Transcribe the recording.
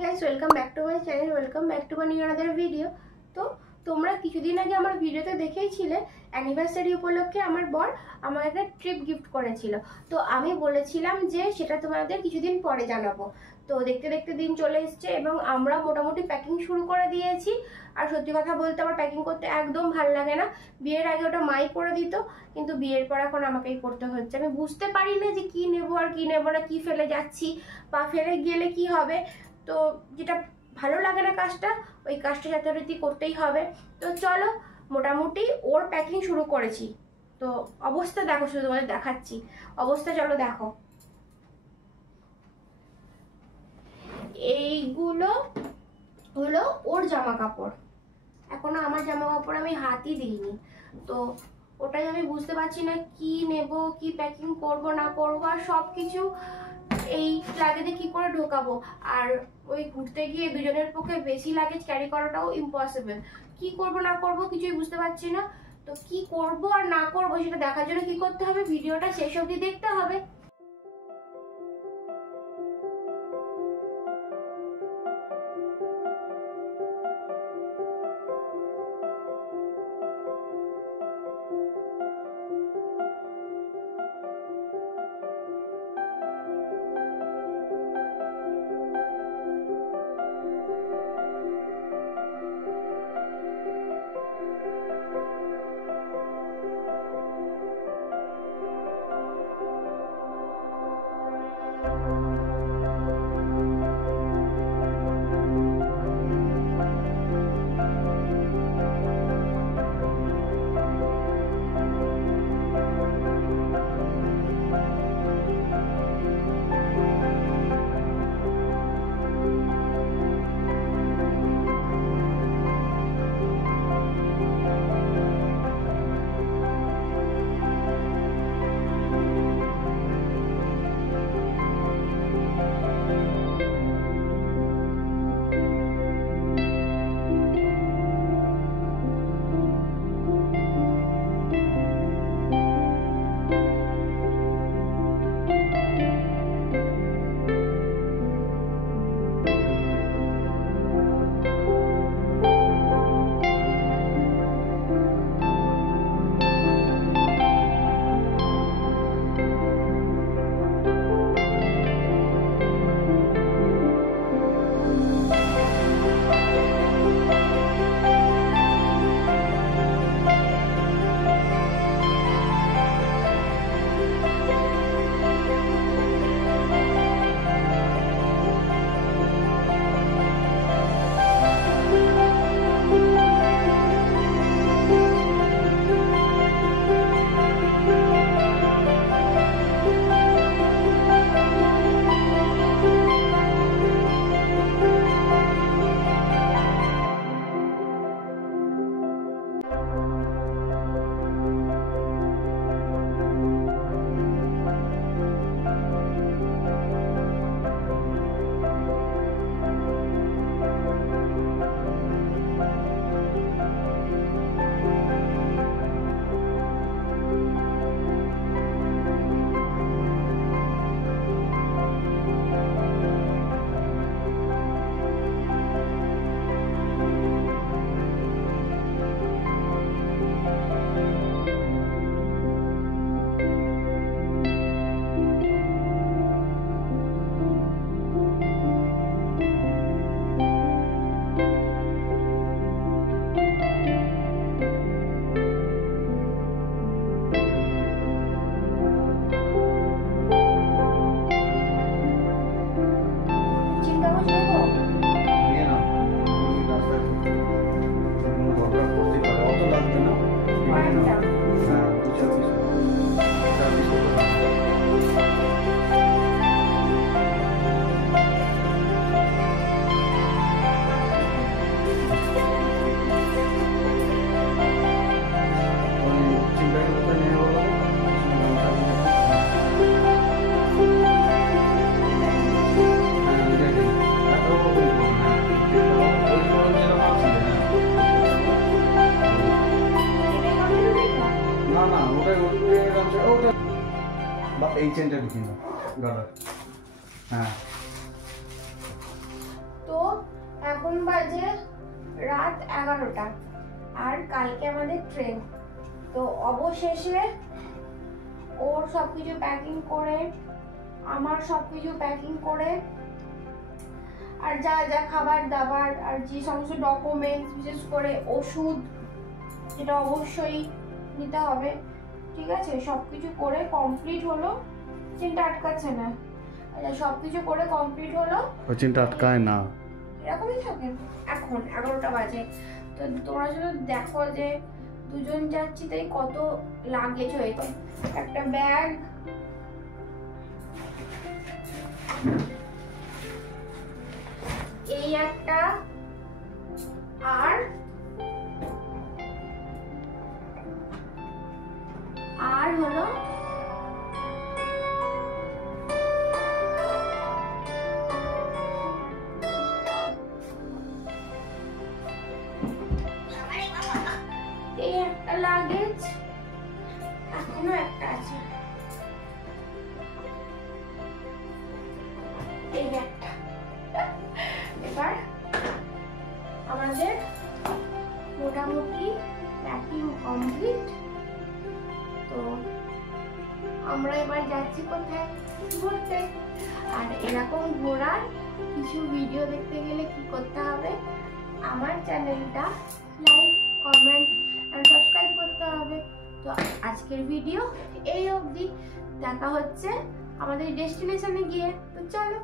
guys, welcome back to my channel, welcome back to my new another video. তো তোমরা কিছুদিন আগে আমার ভিডিওতে দেখেইছিলে অ্যানিভার্সারি উপলক্ষে আমার বর আমাকে একটা ট্রিপ গিফট করেছিল। তো আমি বলেছিলাম যে সেটা তোমাদের কিছুদিন পরে জানাবো। তো দেখতে দেখতে দিন চলে এসেছে এবং আমরা মোটামুটি প্যাকিং শুরু করে দিয়েছি। আর সত্যি কথা বলতে আমার প্যাকিং করতে একদম ভালো লাগে না। বিয়ের আগে ওটা মাই করে দিত, কিন্তু বিয়ের পর এখন আমাকেই করতে হচ্ছে। আমি বুঝতে পারি না যে কি নেবো আর কি নেবো না, কি ফেলে যাচ্ছি বা ফেলে গেলে কি হবে। তো যেটা ভালো লাগে না কাজটা, ওই কাজটা যথারীতি করতেই হবে। তো চলো, মোটামুটি ওর প্যাকিং শুরু করেছি। তো অবস্থা দেখো, শুধু তোমাদের দেখাচ্ছি অবস্থা, চলো দেখো। এইগুলো হলো ওর জামা কাপড়, এখনো আমার জামা কাপড় আমি হাতই দিইনি। তো ওটাই আমি বুঝতে পারছি না কি নেব, কি প্যাকিং করব না করব, আর সব কিছু এই লাগেজে কি করে ঢোকাবো। আর ওই ঘুরতে গিয়ে দুজনের পক্ষে বেশি লাগেজ ক্যারি করাটাও ইম্পসিবল। কি করব না করব কিছুই বুঝতে পারছি না। তো কি করব আর না করব সেটা দেখার জন্য কি করতে হবে, ভিডিওটা শেষ অবধি দেখতে হবে। এই চেনটা লিখে নাও ডলার। হ্যাঁ, তো এখন বাজে রাত 11টা, আর কালকে আমাদের ট্রেন। তো অবশেষে ওর সবকিছু প্যাকিং করে, আমার সবকিছু প্যাকিং করে, আর যা যা খাবার দাবার আর যে সমস্ত ডকুমেন্টস, বিশেষ করে ওষুধ, যেটা অবশ্যই নিতে হবে, ঠিক আছে, সবকিছু করে কমপ্লিট হলো। চিন্তা আটকাচ্ছে না, সবকিছু করে কমপ্লিট হলো। চিন্তা আটকায় না, এরকমই থাকে। এখন 11টা বাজে। তো তোমরা শুধু দেখো যে দুজন যাচ্ছি তাই কত লাগেজ হয়েছে। একটা ব্যাগ, এই একটা, আর হলো এই একটা লাগেজ, এখনো একটা আছে, এই একটা। এবার আমাদের মোটামুটি প্যাকিং কমপ্লিট। তো আমরা এবার যাচ্ছি কোথায়? ঘুরতে। আর এরকম ঘোরার কিছু ভিডিও দেখতে গেলে কি করতে হবে? আমার চ্যানেলটা লাইক, কমেন্ট আর সাবস্ক্রাইব করতে হবে। তো আজকের ভিডিও এই অবধি, দেখা হচ্ছে আমাদের ডেস্টিনেশনে গিয়ে। তো চলো।